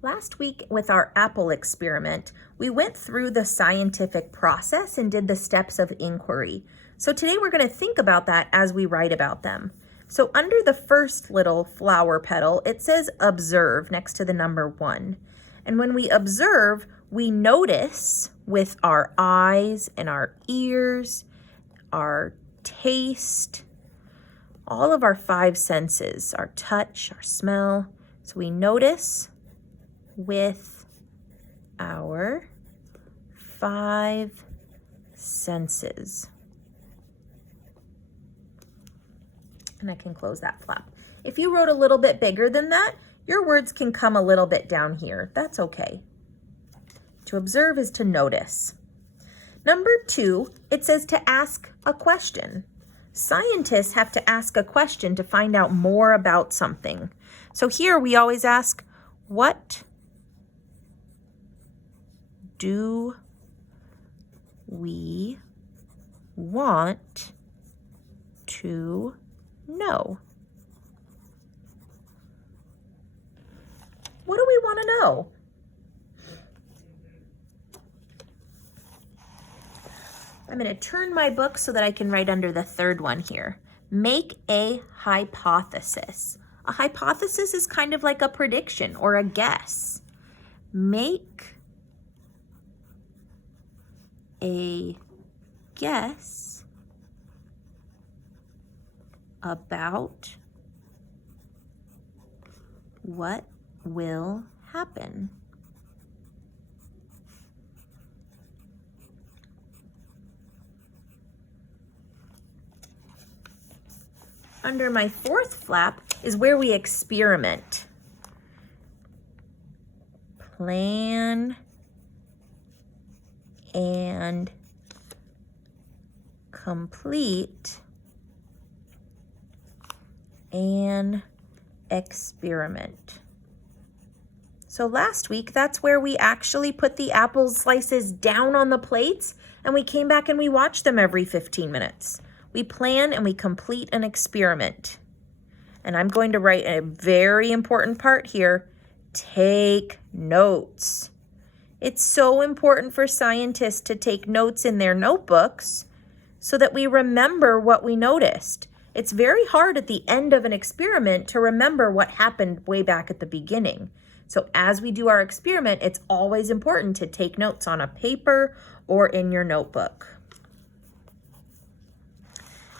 Last week with our apple experiment, we went through the scientific process and did the steps of inquiry. So today we're going to think about that as we write about them. So under the first little flower petal, it says observe next to the number 1. And when we observe, we notice with our eyes and our ears, our taste, all of our 5 senses, our touch, our smell. So we notice with our 5 senses. And I can close that flap. If you wrote a little bit bigger than that, your words can come a little bit down here. That's okay. To observe is to notice. Number 2, it says to ask a question. Scientists have to ask a question to find out more about something. So here we always ask, what do we want to know? What do we want to know? I'm going to turn my book so that I can write under the third one here. Make a hypothesis. A hypothesis is kind of like a prediction or a guess. Make a guess about what will happen. Under my fourth flap is where we experiment. Plan and complete an experiment. So last week, that's where we actually put the apple slices down on the plates and we came back and we watched them every 15 minutes. We plan and we complete an experiment. And I'm going to write a very important part here. Take notes. It's so important for scientists to take notes in their notebooks so that we remember what we noticed. It's very hard at the end of an experiment to remember what happened way back at the beginning. So as we do our experiment, it's always important to take notes on a paper or in your notebook.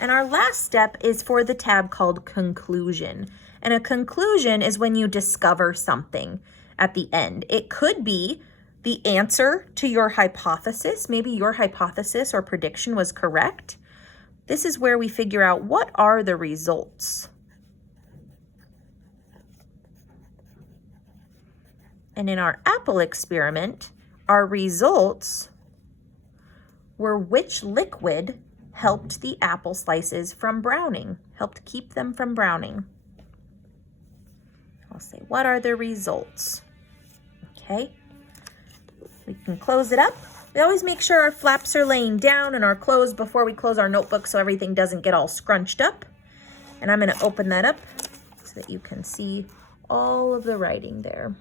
And our last step is for the tab called conclusion. And a conclusion is when you discover something at the end. It could be the answer to your hypothesis. Maybe your hypothesis or prediction was correct. This is where we figure out what are the results. And in our apple experiment, our results were which liquid helped the apple slices from browning, helped keep them from browning. I'll say, what are the results? Okay, we can close it up. We always make sure our flaps are laying down and are closed before we close our notebook so everything doesn't get all scrunched up. And I'm going to open that up so that you can see all of the writing there.